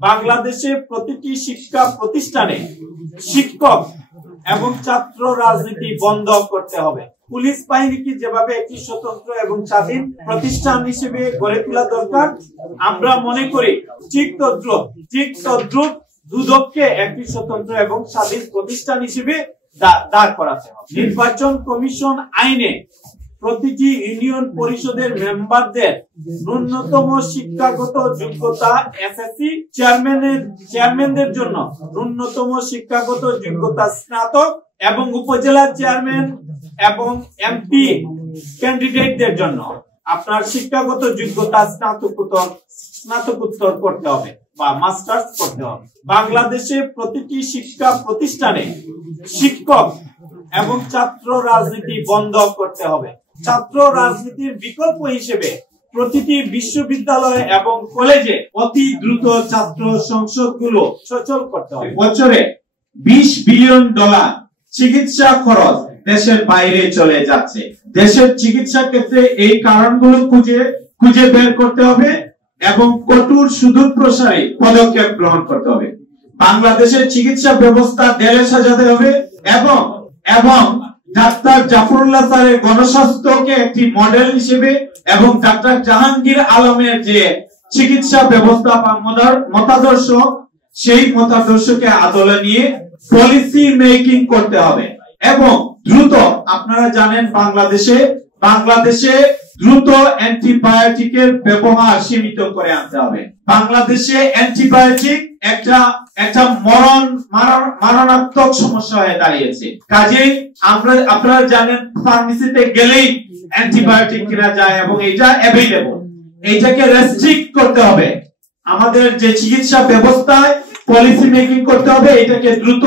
বাংলাদেশে প্রতিটি শিক্ষা প্রতিষ্ঠানে শিক্ষক এবং ছাত্র রাজনীতি বন্ধ করতে হবে। পুলিশ বাহিনীকে যেভাবে একটি স্বতন্ত্র এবং স্বাধীন প্রতিষ্ঠান হিসেবে গড়ে তোলা দরকার, আমরা মনে করি ঠিক তদ্রুপ দুদককে একটি স্বতন্ত্র এবং স্বাধীন প্রতিষ্ঠান হিসেবে দাঁড় করাতে হবে। নির্বাচন কমিশন আইনে প্রতিটি ইউনিয়ন পরিষদের মেম্বারদের ন্যূনতম শিক্ষাগত যোগ্যতা এসএসসি, চেয়ারম্যানদের জন্য ন্যূনতম শিক্ষাগত যোগ্যতা স্নাতক এবং উপজেলা চেয়ারম্যান এবং এমপি ক্যান্ডিডেটদের জন্য আপনার শিক্ষাগত যোগ্যতা স্নাতকোত্তর করতে হবে বা মাস্টার্স করতে হবে। বাংলাদেশে প্রতিটি শিক্ষা প্রতিষ্ঠানে শিক্ষক এবং ছাত্র রাজনীতি বন্ধ করতে হবে। ছাত্র রাজনীতির বিকল্প হিসেবে প্রতিটি বিশ্ববিদ্যালয় এবং কলেজে অতি দ্রুত ছাত্র সংসদগুলো সচল করতে হবে। বছরে $20 বিলিয়ন চিকিৎসা খরচ দেশের বাইরে চলে যাচ্ছে। দেশের চিকিৎসা ক্ষেত্রে এই কারণগুলো খুঁজে বের করতে হবে এবং কঠোর সুদূরপ্রসারী পদক্ষেপ গ্রহণ করতে হবে। বাংলাদেশের চিকিৎসা ব্যবস্থা ঢেলে সাজাতে হবে এবং ডাক্তার জাফরুল্লাহ স্যারের গণস্বাস্থ্যকে একটি মডেল হিসেবে এবং ডাক্তার জাহাঙ্গীর আলমের যে চিকিৎসা ব্যবস্থা বা মতাদর্শ, সেই মতাদর্শকে আদলে নিয়ে পলিসি মেকিং করতে হবে এবং দ্রুত, আপনারা জানেন বাংলাদেশে দ্রুত অ্যান্টিবায়োটিকের ব্যবহার সীমিত করে আনতে হবে। বাংলাদেশে অ্যান্টিবায়োটিক একটা মারণাত্মক সমস্যা হয়ে দাঁড়িয়েছে। কাজেই আপনারা জানেন ফার্মেসিতে গেলেই অ্যান্টিবায়োটিক কেনা যায় এবং এটা অ্যাভেইলেবল। এইটাকে রেস্ট্রিক্ট করতে হবে। আমাদের যে চিকিৎসা ব্যবস্থায় পলিসি মেকিং করতে হবে, এটাকে দ্রুত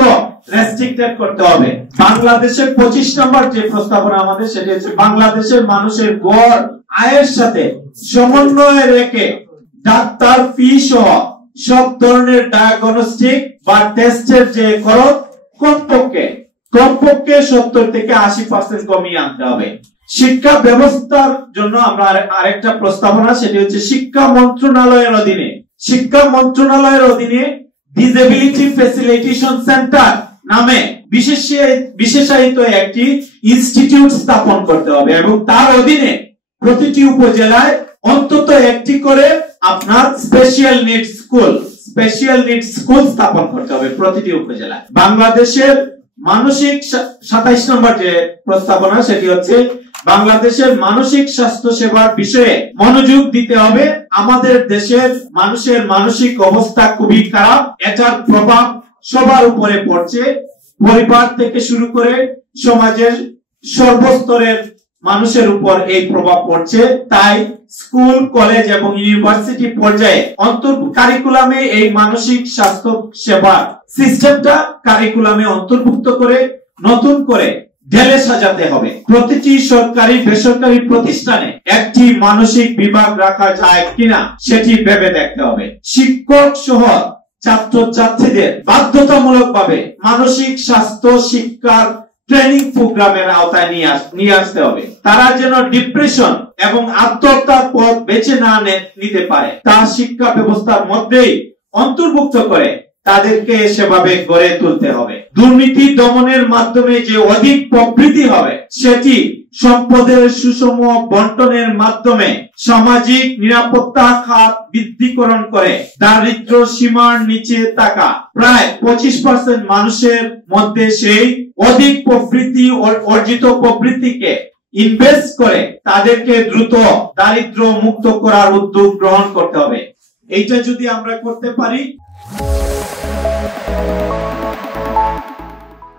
রেস্ট্রিক্টেড করতে হবে। বাংলাদেশের 25 নম্বর যে প্রস্তাবনা আমাদের, সেটা হচ্ছে বাংলাদেশের মানুষের গড় আয়ের সাথে সমন্বয়ে রেখে ডাক্তার ফি সহ সব ধরনের ডায়াগনস্টিক বা টেস্টের যে খরচ কমপক্ষে 70 থেকে 80% কমিয়ে আনতে হবে। শিক্ষা ব্যবস্থার জন্য আমরা আরেকটা প্রস্তাবনা, সেটি হচ্ছে শিক্ষা মন্ত্রণালয়ের অধীনে ডিসেবিলিটি ফ্যাসিলিটেশন সেন্টার নামে বিশেষায়িত একটি ইনস্টিটিউট স্থাপন করতে হবে এবং তার অধীনে প্রতিটি উপজেলায় অন্তত একটি করে আপনার স্পেশাল নিডস স্কুল স্থাপন করতে হবে প্রতিটি উপজেলায়। বাংলাদেশের মানসিক 27 নম্বর যে প্রস্তাবনা, সেটি হচ্ছে বাংলাদেশের মানসিক স্বাস্থ্য সেবার বিষয়ে মনোযোগ দিতে হবে। আমাদের দেশের মানুষের মানসিক অবস্থা খুবই খারাপ। এটার প্রভাব সবার উপরে পড়ছে, পরিবার থেকে শুরু করে সমাজের সর্বস্তরের মানুষের উপর এই প্রভাব পড়ছে। তাই স্কুল, কলেজ এবং ইউনিভার্সিটি পর্যায়ে কারিকুলামে এই মানসিক স্বাস্থ্য সেবা সিস্টেমটা কারিকুলামে অন্তর্ভুক্ত করে নতুন করে ঢেলে সাজাতে হবে। প্রতিটি সরকারি বেসরকারি প্রতিষ্ঠানে একটি মানসিক বিভাগ রাখা যায় কিনা সেটি ভেবে দেখতে হবে। শিক্ষক সহ ছাত্রছাত্রীদের বাধ্যতামূলকভাবে মানসিক স্বাস্থ্য শিক্ষার ট্রেনিং প্রোগ্রামের আওতায় নিয়ে আসতে হবে। তারা যেন ডিপ্রেশন এবং আত্মহত্যার পথ বেছে না নিতে পারে, তা শিক্ষা ব্যবস্থার মধ্যেই অন্তর্ভুক্ত করে তাদেরকে সেভাবে গড়ে তুলতে হবে। দুর্নীতি দমনের মাধ্যমে যে অধিক প্রবৃদ্ধি হবে, সেটি সম্পদের সুষম বন্টনের মাধ্যমে সামাজিক নিরাপত্তা খাত বৃদ্ধিকরণ করে দারিদ্র সীমার নিচে থাকা প্রায় 25% মানুষের মধ্যে সেই অধিক প্রবৃদ্ধি অর্জিত প্রবৃদ্ধিকে ইনভেস্ট করে তাদেরকে দ্রুত দারিদ্র মুক্ত করার উদ্যোগ গ্রহণ করতে হবে। এইটা যদি আমরা করতে পারি,